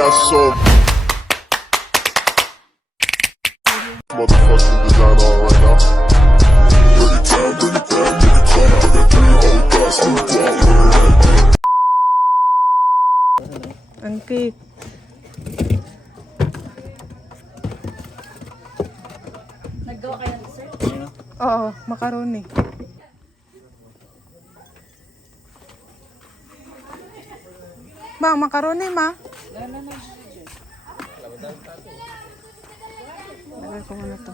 got some motherfucking design on right now. Bring it down, bring it down, bring it down. I got three old guys to walk. Ang cake. Naggawa kayo ng dessert? Oo, macaroni. Bang, macaroni ma. Lagay ko muna to.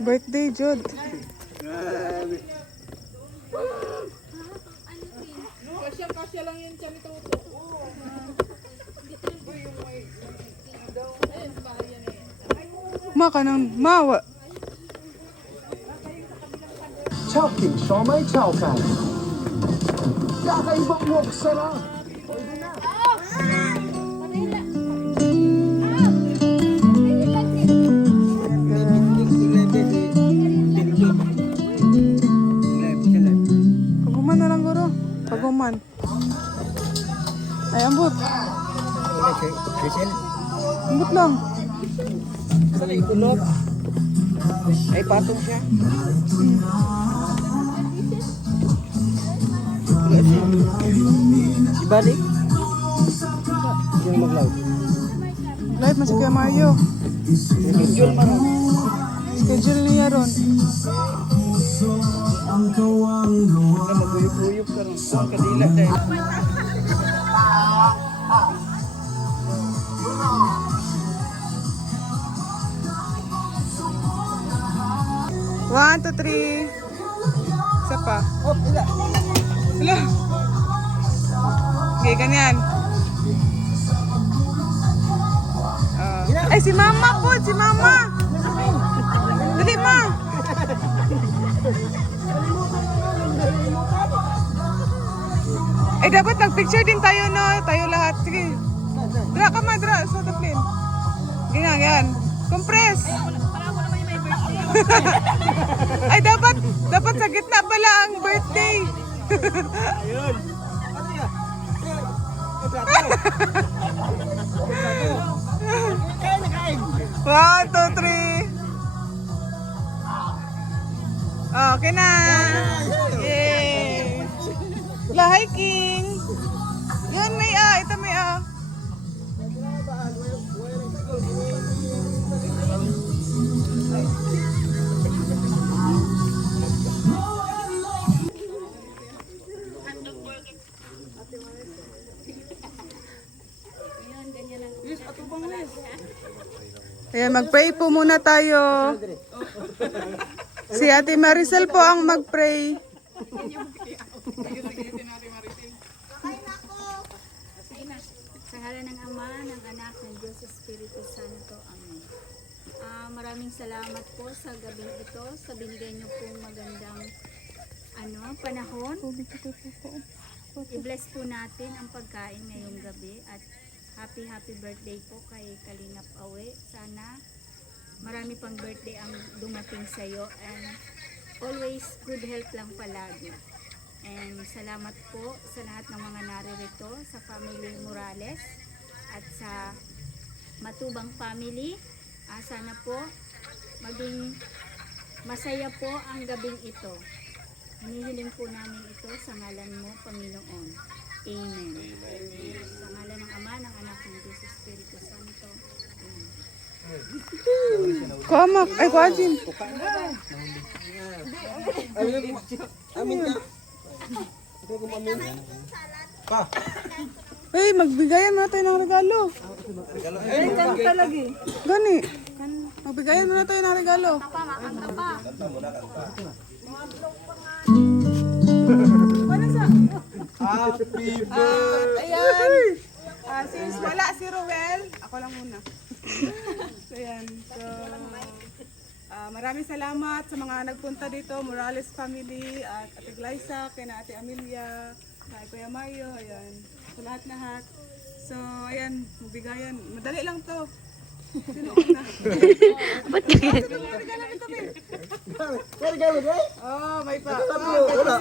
Birthday, Jude. Kasya lang yun siya nito. Ma ka nang mawa. Chowking siomai chowkan. Kakaibang wok sarap. Paguman na lang guro. Paguman. Ay, ambot. Ambot lang. Sa ikulog. Ay, patong siya. Si Bali? Yung mag-loud. Live masih Kuya Mario. Schedule man. Schedule niya ron. Na maguyog-uyog ka rin. Ang kadila dahil. One, two, three. Isa pa. Oh, pila. Hello. Okay, ganyan. Ay, si Mama po! Si Mama! Dali, Ma! Ay, dapat nag-picture din tayo, no? Tayo lahat. Sige. Dra ka, Ma. Dra. Sa taplin. Ganyan, yan. Compress. Ay, dapat sa gitna pala ang birthday. Ayun. Ano yan? Kain. 1, 2, 3. Okay na. Yay. La hiking. Yun, may ito may Ayan, mag-pray po muna tayo. Si Ate Maricel po ang mag-pray. Sa ngalan ng Ama, ng Anak, ng Diyos, Espiritu Santo. Amen. Maraming salamat po sa gabing ito, sa binigay niyo pong magandang panahon. I-bless po natin ang pagkain ngayong gabi at happy birthday po kay Kalingap Awe. Sana marami pang birthday ang dumating sa iyo and always good health lang palagi. And salamat po sa lahat ng mga naririto, sa family Morales at sa Matubang family. Sana po maging masaya po ang gabing ito. Hinihiling po namin ito sa ngalan mo, Panginoon. Amen. Sa ngalan ng Ama, ng Anak, ng Diyos, Espiritu Santo. Amen. Kuamak. Ay, kuajin. Amin ka. Pa. Hey, magbigayan muna tayo ng regalo. Ay, kanta lagi. Gani. Magbigayan muna tayo ng regalo. Happy birthday. Ayan. Since wala si Roel, ako lang muna. So, ayan. So, maraming salamat sa mga nagpunta dito, Morales family, at Ate Glyza, kina Ate Amelia, kay Kuya Mayo, ayan. Sa lahat-lahat. So, ayan, mabigayan. Madali lang to. Sino una? Ba't ganyan? Sino mga regalo nito, Be? May regalo, guys. Oh, may pa. Wala.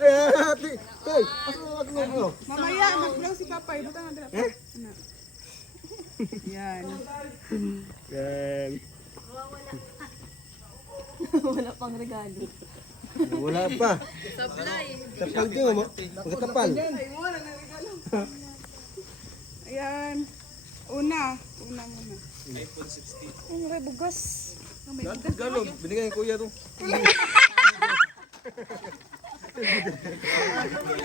Eh, ate. Hey, ano? Mamaya, mag-blow si Papay. Butang ang dala. Ano? Yan. Yan. Wala pang regalo. Wala pa. Tapal din mo. Magkatapal. Ayan. Una muna. iPhone 16. Ang may bugas. Ang may bugas. Galo, binigay ni kuya to.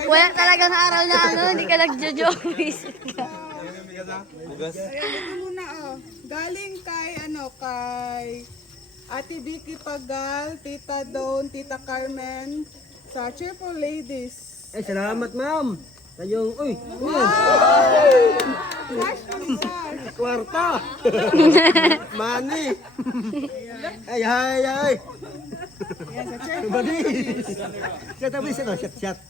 Wala talagang araw na ano, hindi ka nagjo-joke. Bugas. Ayan, ito muna oh. Galing kay Ate Vicky Pagal, Tita Dawn, Tita Carmen, sa Cheerful Ladies. Ay, salamat, ma'am. Kayong, uy, Flash on flash. kwarta. Money. Ay. Ayan, sa Cheerful Badi. Siya tabi siya, no? Shot.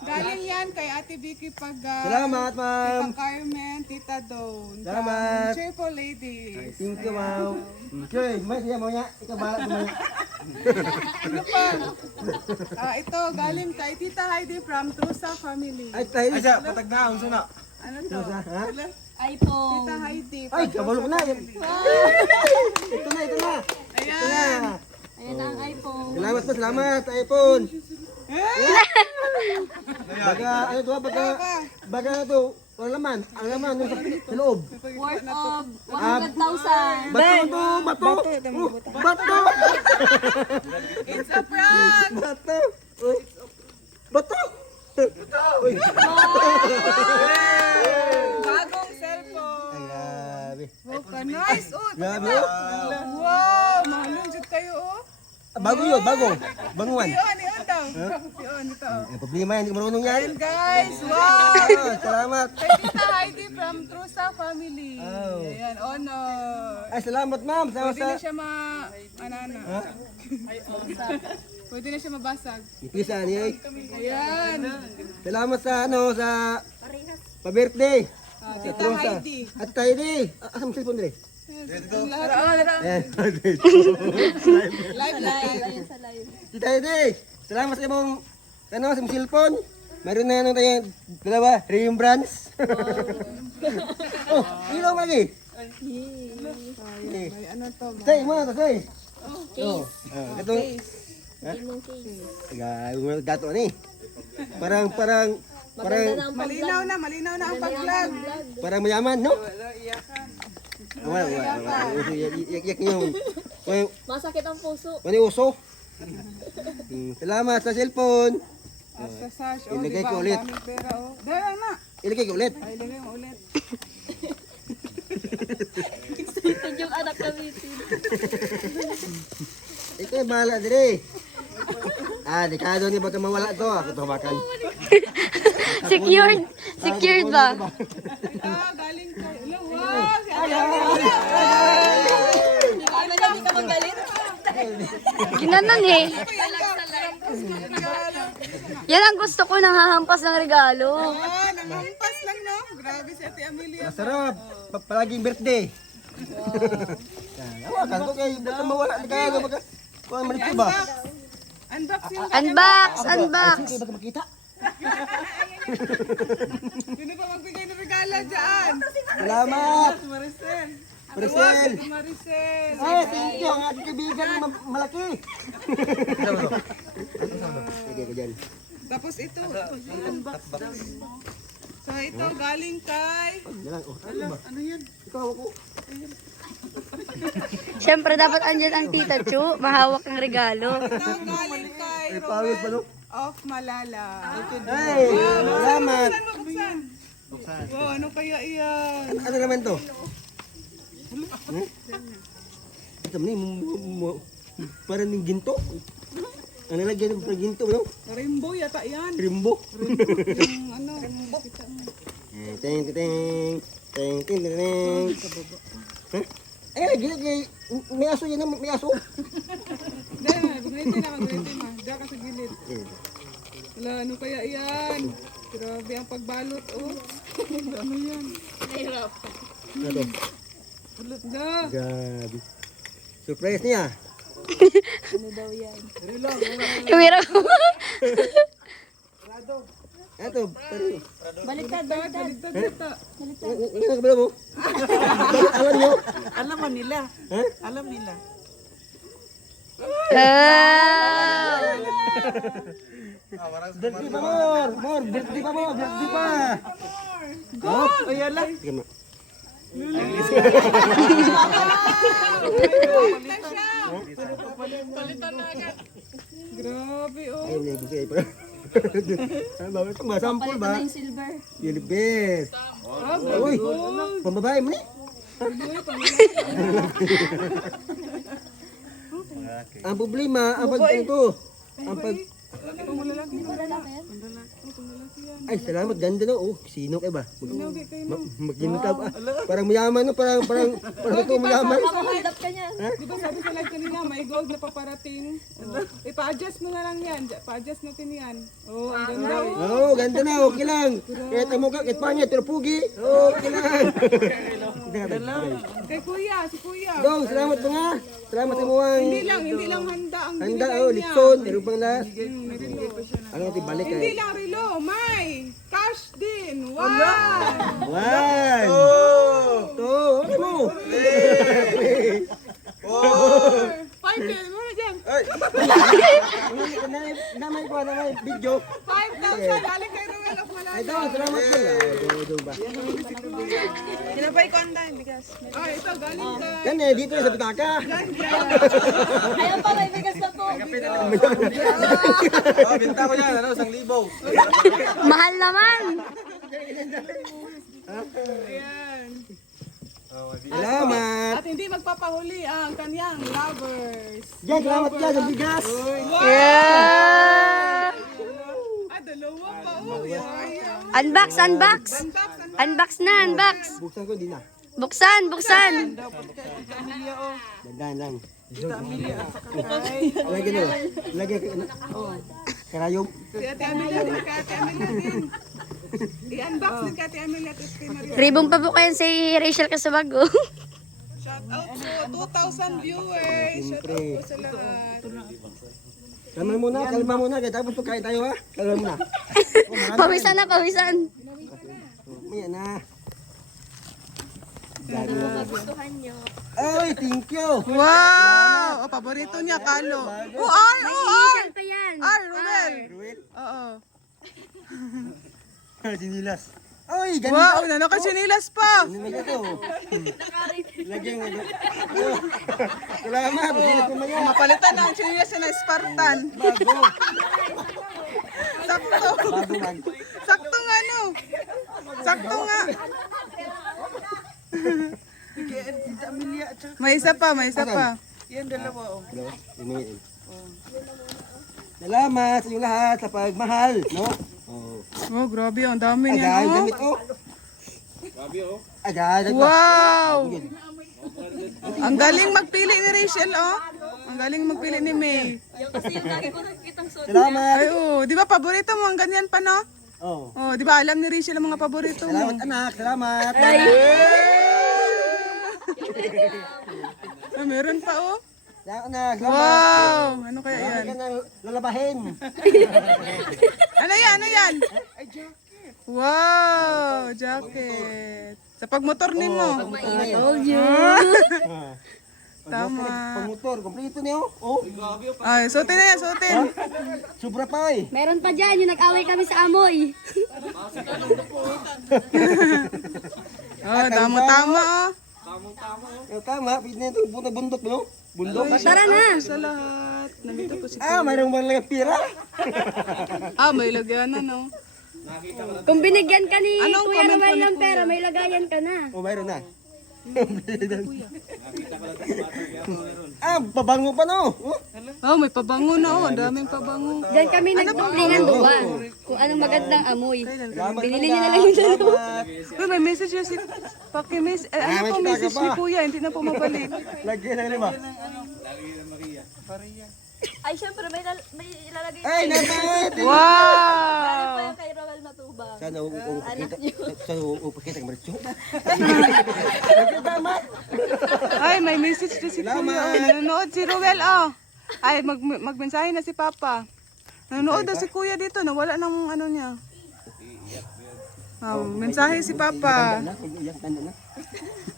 Galing yan kay Ate Vicky Pagal, Salamat, ma'am. Tita Carmen, Tita Dawn, Salamat. sa Cheerful Ladies. Thank you, ma'am. Okay, may siya mo niya. Ikaw bahala kumaya. Ano pa? Ito, galing kay Tita Heidi from Trusa Family. Ay, tayo. Ay, siya, patag na. Unsa na? Ano to? Ha? iPhone. Tita Heidi. Ay, from kabalo mo Trusa na. Family. Ito na. Ito na. Ayan. Ayan ang iPhone. Salamat po, salamat. iPhone. Baga, ano to, baga to. Wala laman. Ang laman, nung sa loob. Worth of 100,000. Bato. Bato. It's a prank! Bato. Uy. Bato. Uy. Bagong cellphone. Ay, grabe. Oh, nice. Oh, Grabe. wow, mahalong jud kayo oh. Bago yun, bago. Banguan. Iyon daw. Iyon, ito. Ang problema, hindi ko marunong yan. Ayan guys, wow! Salamat. Kay Tita Heidi from Trusa Family. Oh. Ayan, honor. Ay, salamat, ma'am. Sama Pwede na sa... siya Pwede na siya mabasag. Ipisa niya. Ayan. Salamat sa ano, sa... Pa-birthday. Tita Heidi. At tayo di. Asam cellphone dire? Ayan. Live. Ayan sa live. Tita Heidi, salamat sa imong ano, sa imong cellphone. Meron na ano tayo, dalawa, remembrance. Oh, ilaw lagi. May ano to. Say, mo na to, say. Case. Ito, Yung case. gato ni. Parang, Maganda ng Malinaw na ang pag-vlog. parang mayaman, no? Wala. Yak niyo. Masakit ang puso. Mani uso. Salamat sa cellphone. Sa Sash, oh, Ilagay diba? ko Ang ulit. daming pera, oh. Dahil na. Ilagay ko ulit. Ay, ilagay mo ulit. Excited yung anak namin. Ito yung bahala dire. Dekado ni baka mawala to. Ako to makan. Secured ba? Galing kay... Wow! Si Ate Hindi ka magalit. Ginanon eh. Yan ang gusto ko, nanghahampas ng regalo. Namampas lang, no? Grabe si Ate Amelia. Masarap. Palaging birthday. Hawakan ko kay baka mawala dekado baka. Kuan man ito ba? Unbox yung... Unbox! Sige baka makita. Sino pa magbigay ng regalo dyan? Salamat. Maricel. Maricel. Maricel. Ay, thank you. Ang ating kaibigan malaki. Sige ko dyan. Tapos ito. Unbox daw. So ito galing kay... Ano yan? Ikaw ako. Siyempre, dapat andyan ang Tita Chu. Mahawak ng regalo. Ito galing kay Pawis pa no? Rowan of Malala. Ay, salamat. Buksan. Wow, ano kaya iyan? Ano naman to? Ito ni parang ng ginto. Ano lagyan ng ginto no? Rainbow yata yan. Rimbo. Yung ano, kita mo. Ting. Eh, gilid may aso yan, may aso. Dahil, magritin na. Diyan ka sa gilid. Wala, ano kaya yan? Grabe ang pagbalot, oh. Ano yan? Ano to? Grabe. Surprise niya. Kumira ko. Ito, pero... Baliktad. Ano ka mo? Alam niyo? Alam mo nila. Ha? Alam nila. Birthday pa, more! More! Birthday pa, more! Birthday pa! Oh, O yan lang. sige mo. Grabe, oh. Ayaw niya, gusto pa. Ano ba? Ito, masampol ba? Yung silver. You're the best. Uy, pambabae mo ni. Ang problema, ang pagpunto. Ang pag... Ay, salamat. Ganda no. Oh, sino kayo ba? Magkinta ba? Parang mayaman no. Parang ito mayaman. Makamandap ka niya. Di ba sabi sa live kanina, may gold na paparating. Ipa-adjust mo na lang yan. Pa-adjust natin yan. Oh, ang ganda. Oo, ganda na. Okay lang. Kahit ang mukha, kahit panya, pero pugi. Okay lang. Kay Kuya, si Kuya. Dong, salamat po nga. Salamat sa muwang. Hindi lang handa ang Handa, binigay oh, niya. litson. Meron pang last. May relo. Ano natin balik Hindi eh. lang relo, may cash din. Wow! One. Two. Ano mo? Five din. Muna dyan. Namay ko, namay video. 5,000. Galing kay Ruel of Malaga. Ay, Dong, salamat po nga. Dong ba? Kinabay ko ang dahil, bigas. Ay, ito, galing kay... Yan eh, dito sa pitaka. Ayaw pa, may bigas na po. Binta ko yan. Ano? 1,000. Mahal naman. Ayan. Salamat. At hindi magpapahuli ang kanyang lovers. Diyan, salamat dyan sa bigas. Yeah. Ah, dalawa pa. Oh, yeah. Unbox. Unbox na, unbox. Buksan ko, hindi na. Buksan. Dandan lang. Lagyan na. Lagyan ka. Karayom. Si Ate Amelia din, kay Ate Amelia din. I-unbox din kay Ate Amelia at Tina rin. Ribong pa po kayo si Rachel Casabago. Shout out po, 2,000 viewers. Shout out po sa lahat. Kalma muna. Kaya tapos pagkain tayo ha. Kalma muna. Pawisan na, pawisan. Maya na. Gustuhan nyo. Ay, thank you. Wow! O, paborito niya, Kalo. Oh, ay! Initial pa yan. Ay, Ruel! Ruel. Oo. Sinilas. Ay, ganda. Wow, nakasinilas pa! Ano na ito? Lagyan nga. Salamat. Sino po maya? Mapalitan na ang sinilas na Spartan. Bago. Sakto. Bago man. Sakto nga, no? Sakto nga. May isa pa. Yan, dalawa. Oh. Salamat sa inyong lahat sa pagmahal, no? Oh. Oh, grabe, ang dami niya, Agad, no? damit oh. Grabe oh. Agad. Wow! Ang galing magpili ni Rachel, oh. Ang galing magpili ni May. Kasi yung lagi ko nakikitang suot. Salamat. Ay, oh. Di ba paborito mo ang ganyan pa, no? Oh. Oh, di ba alam ni Rachel ang mga paborito mo? Salamat anak, salamat. Ah, meron pa, oh. Salamat anak, salamat. Wow! Ano kaya yan? Salamat ka na lalabahin. Ano yan? Ay, jacket. Wow! Jacket. Sa pagmotor ni mo. Tama. Pamotor, kompleto niyo. Oh. Ay, suotin na yan, suotin. Sobra pa eh. Meron pa dyan, yung nag-away kami sa amoy. Oh, tama-tama, oh. Tama, pwede na ito bundok, no? Bundok. Tara na. Sa lahat. Nandito po si Mayroong mga pira. may lagyan na, no? Kung binigyan ka ni Anong Kuya comment Romel po ni ng Kuya? pera, may lagayan ka na. Oh, mayroon na. Pabango pa no? Oh. Oh, may pabango na, oh. Ang daming pabango. Diyan kami nagpuplingan duwa. Kung anong magandang amoy. Binili niyo na lang yung dalawa. Uy, may message na si ano po message ni Kuya, hindi na po mabalik. Lagyan na lima. Ay, syempre, may ilalagay Ay, naman! Wow! pa yung kay Roel Matubang. Sana upakita ka maritso. Ay, may message na si Salamat. Kuya. Oh, nanonood si Ruel, oh. Ay, magmensahe na si Papa. Nanonood daw si Kuya dito, nawala ng ano niya. Oh, mensahe si Papa.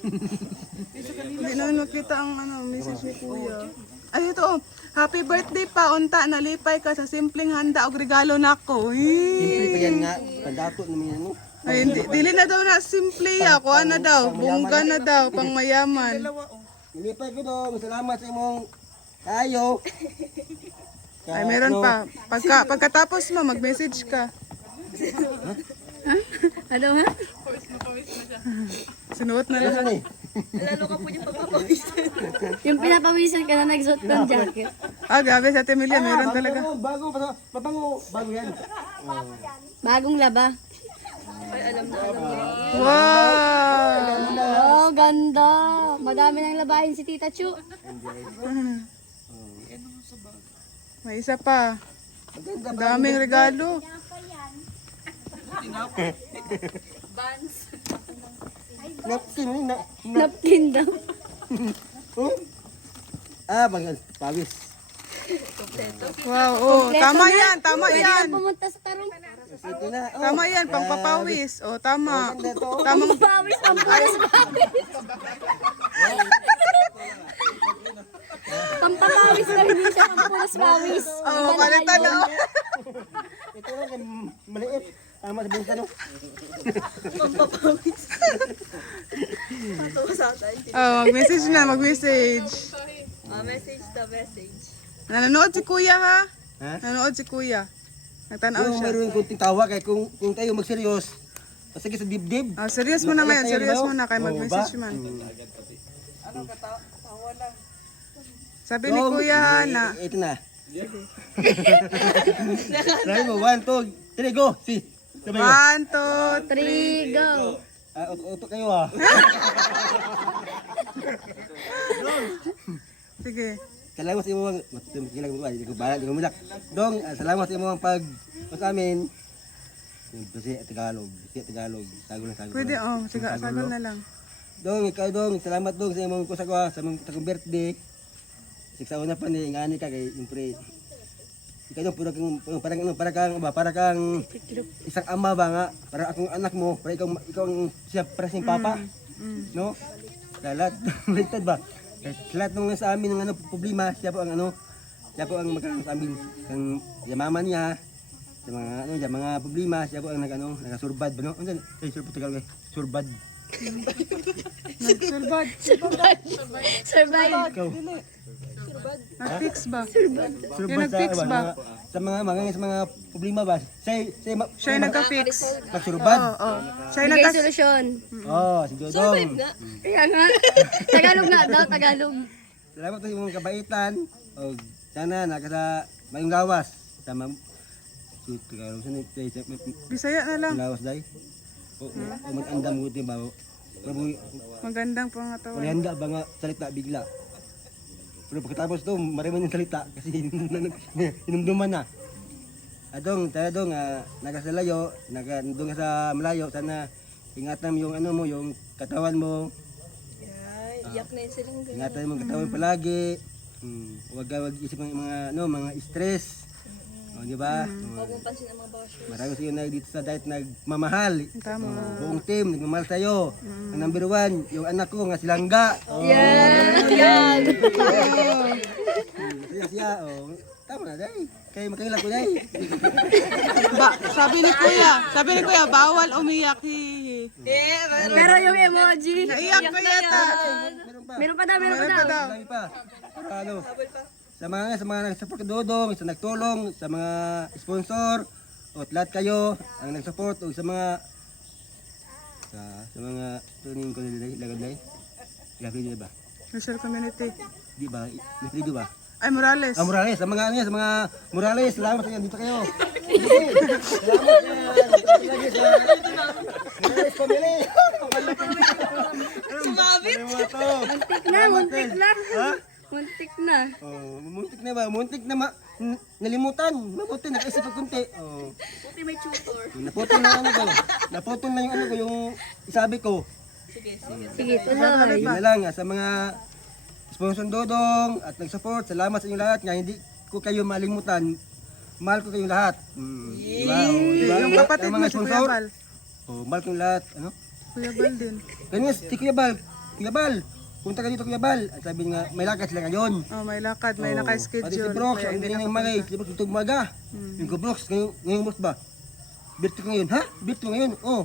Hindi naman makita ang ano, message ni Kuya. Ay, ito, oh. Happy birthday pa, unta, nalipay ka sa simpleng handa o regalo nako. Simple pa yan nga. Pandato naman yan, no? Ay, hindi, dili na daw na simple ako, ano daw, bungga na daw, pang mayaman. Nilipay ko dong. Salamat sa imong kayo. Ay, meron pa. Pagkatapos mo, mag-message ka. Ano ha? Sinuot na lahat. Ano eh? Yung pinapawisan ka na nagsuot ng jacket. Ah, gabi sa Ate Emilia, meron talaga. Bago, mabango. Bago yan. Bagong laba. Wow! Oh, ganda. Madami nang labahin si Tita Chu. May isa pa. Daming regalo. Napkin, Napkin daw. bangal. Pawis. Wow, oh, tama yan, tama Pwede yan. nang pumunta sa tarong. Ito na. Oh. Tama yan, pangpapawis. Oh, tama. Tamang Pawis ang pulas pawis. Pampapawis na hindi siya pampulas pawis. oh, palitan na. Oh. Ito lang, maliit. Tama sa bunta, no? Oh, mag-message na, mag-message. Nanonood si Kuya, ha? Ha? Nanonood si Kuya. Nagtanaw Kung siya. mayroon kunting tawa, kaya kung tayo magseryos, sige sa dibdib. Oh, serious mo na ngayon, serious mo na, kaya Oh, mag-message ba? man. Sabi ni Kuya, ha, na, Ito na. Try mo, 1, 2, 3, go! Si! Sabay mo. 1, 2, 3, go. Uto kayo ah. sige. Salamat sa imong hindi ko bala, hindi ko mulak. Dong, salamat sa imong pag sa amin. Kasi Tagalog, sago lang sago. Pwede, lang. oh, sige, sagal na lang. Dong, ikaw dong, salamat dong sa imong kusagwa sa imong takong birthday. Siksa una pa ni ngani ka kay impre. Ikaw dong para kang isang ama ba nga, para akong anak mo, para ikaw ang siya para sing papa. No? Lahat ligtad ba? Lahat ng sa amin ng ano problema, siya po ang magkakaroon sa amin kang yamaman niya sa mga mga problema, siya po ang nagasurbad ba no? Ano surpad Tagalog surbad. Nagsurbad. Survive. Ikaw. Nag-fix ba? Surbad nag-fix ba? Sa mga problema ba? Siya Siya yung nagka-fix. magsurbad. Oo. Siya yung Bigay nagka... solusyon. Oh, si Dodong. Kaya nga. Tagalog na daw, Tagalog. Salamat sa imong kabaitan. O sana nakasa mayong gawas. Sama Tagalog sa Bisaya na lang. lawas day. O mag-andam mo din ba? Magandang pangatawan. Handa ba nga salita bigla. Pero pagkatapos to, mariman yung salita kasi hinumduman na. Adong, nagasalayo, nandun ka sa malayo, sana ingatan mo yung yung katawan mo. Iyak na yun silang Ingatan mo yung katawan palagi. Huwag isip ng mga stress. O, di ba? pansin ang mga basher. Marami sa iyo na dito sa diet nagmamahal. Tama. Buong team nagmamahal sa iyo. Ang number 1, yung anak ko nga si Langga. Oh. Yan! Siya. Oh. Tama na dai. Kay makailan ko dai. Sabi ni Kuya, bawal umiyak. Hihi. Pero yung emoji. Naiyak ko yata. Meron pa. Meron pa daw. Dami pa. Para sa mga nag-support kay Dodong, sa nagtulong, sa mga sponsor, o lahat kayo ang nag-support o sa mga tuning ko lagay. Grabe ba? National community. Di ba? Di ba? Ay, Morales. Morales, sa mga Morales, salamat sa inyo dito kayo. Salamat Morales family. Muntik na. Ha? Muntik na. Oh, muntik na ba? Muntik na nalimutan. Mabuti nakaisip ako kunti. Oh. Buti may tutor. Naputol na yung ano ko. Naputol na yung ano ko, yung isabi ko. Sige, tuloy. Yun na lang sa mga sponsor Dodong at nag-support. Salamat sa inyong lahat nga hindi ko kayo malimutan. Mahal ko kayong lahat. Diba? Oh, diba? Yung kapatid Ang mo mga si Kuya sponsor. Bal. Oh, mahal ko yung lahat. Ano? Kuya Bal din. Ganyan, si Kuya Bal. Kuya Bal, punta ka dito Kuya Bal. At sabi niya, may lakad sila ngayon. Oh, may lakad, may Oh, naka-schedule. Pati si Brox, Kaya ang hindi ganyan ng magay. Si Brox itong maga. Yung ko Brox, ngayong Brox ba? Birto ka ngayon, ha? Birto ngayon, oh.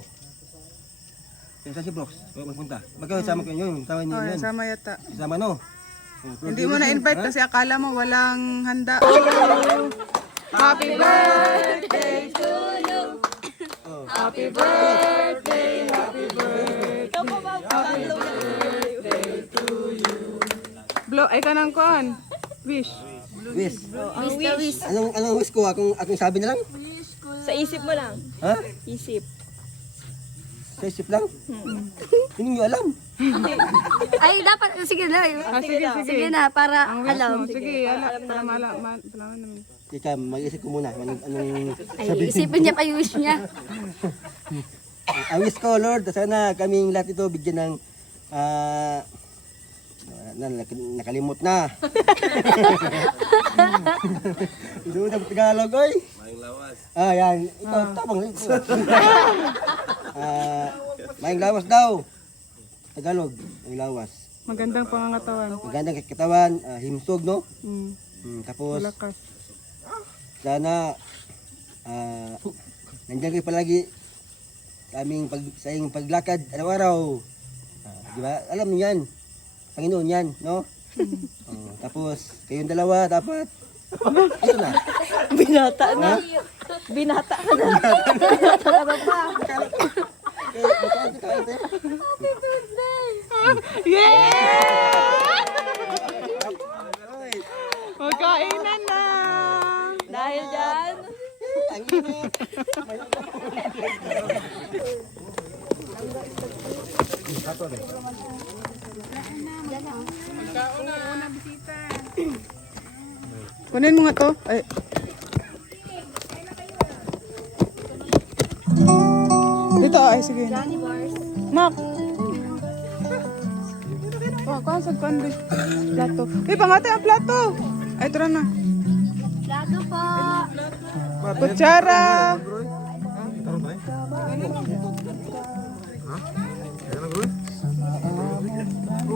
Yan sa si Brox, magpunta. Magkasama ko yun, sama niyo Oh, yun. sama yata. Kasama no? Oh, Hindi mo na-invite ha? kasi akala mo walang handa. Happy birthday to you. Happy birthday, happy birthday. Happy birthday to you. Blow, ay ka nang kuhan. Wish. Wish. Wish. Anong wish ko? Akong sabi na lang? Sa isip mo lang. Ha? Isip. Sa isip lang? Hindi nyo alam. Ay, dapat, sige na. Sige. Sige na, para Ang wish alam. mo. Sige, para malaman namin. Ika, mag-isip ko muna. Anong Ay, isipin niya pa yung wish niya. Ang wish ko, Lord, sana kaming lahat ito bigyan ng nakalimot na. Ito na Tagalog, oy. Mayang lawas. Yan. Ito, tapang lang ito. Mayang lawas daw. Tagalog, mayang lawas. Magandang pangangatawan. Magandang katawan, himsog, no? Tapos, Lakas. sana nandiyan kayo palagi sa sa iyong paglakad araw-araw. Di ba? Alam niyo yan. Panginoon yan, no? Tapos, kayong dalawa dapat ito na. Binata na. Binata ka na. Magkainan na! Dahil dyan. Ang init. Kunin mo nga to. Ay. Dito, ay sige. Mak! Oh, kasag ko ang plato. Pangate ang plato! Ay, tara na. Plato po. Kutsara!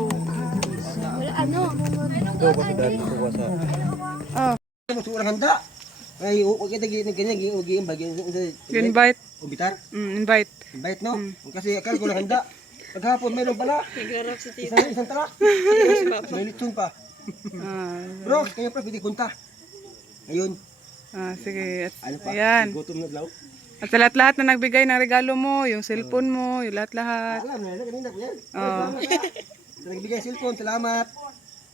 Wala, ano? Oh, Mas walang handa. Ay, huwag kita ganyan, huwag yung bagay. invite. Umbitar? Invite. Invite, no? Kasi akala ko lang handa. Paghapon, mayroon pala. Naglarap si Tito. Isang tala. May litson pa. Ah, Bro, kaya pa, pwede punta. Ngayon, sige. At, ano pa? ayan. Gutom na daw. At sa lahat-lahat na nagbigay ng regalo mo, yung cellphone mo, yung lahat-lahat. Alam na, kanina ko yan. Oh. Sa nagbigay cellphone, salamat.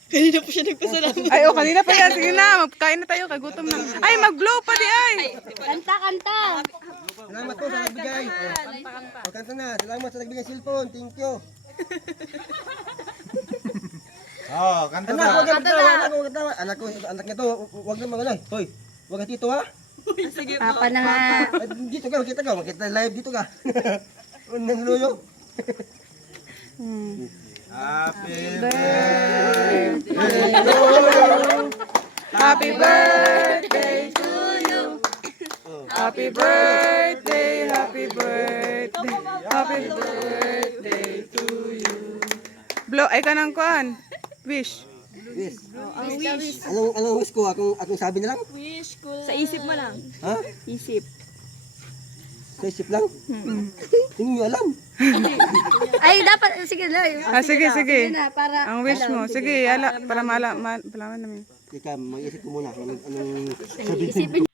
Kanina po siya nagpasalamat. Ay, kanina pa yan. Sige na, magkain na tayo. Kagutom na. Ay, mag-blow pa di ay. Kanta, kanta. Salamat po sa nagbigay. O, kanta na. Salamat sa nagbigay cellphone. Thank you. Kanta Anak, huwag kang katawa. Anak, huwag kang katawa. Anak niya to. Huwag na mga Hoy, huwag ka dito ha. Papa na nga. Ay, dito ka, makita ka. Makita live dito ka. Unang luyo. Happy birthday to you. Happy birthday, happy birthday, happy birthday to you. Blow, ay ka nang kuhan. Wish. Wish. Anong wish ko? Akong sabi na lang? Wish ko. Sa isip mo lang. Ha? Isip. Sa isip lang? Hindi nyo alam. Ay, dapat, sige na. Sige. Sige na, para Ang wish mo. Sige, para malaman namin. Ika, mag-isip ko muna. Anong isipin